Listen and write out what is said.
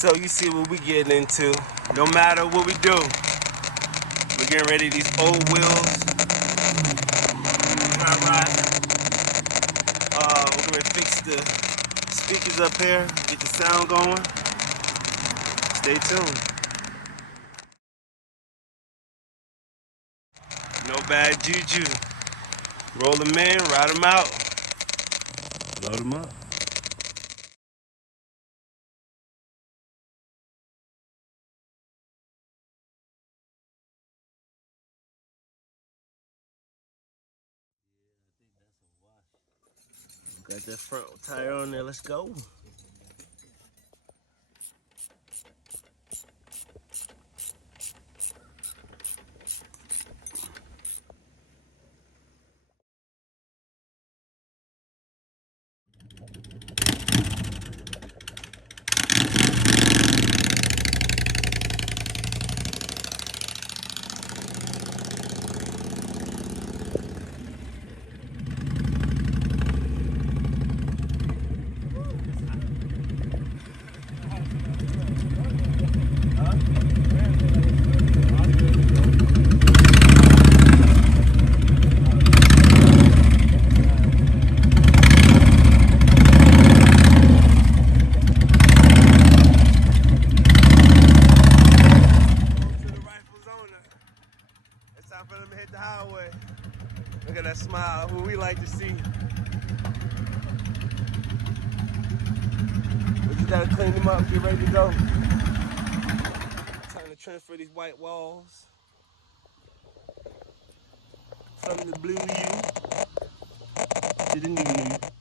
So you see what we getting into. No matter what we do, we're getting ready these old wheels. Right. We're gonna fix the speakers up here, get the sound going. Stay tuned. No bad juju. Roll them in, ride them out. Load them up. Got that front tire on there, let's go. Time for them to hit the highway. Look at that smile, who we like to see. We just gotta clean them up, get ready to go. Time to transfer these white walls from the blue U to the new U.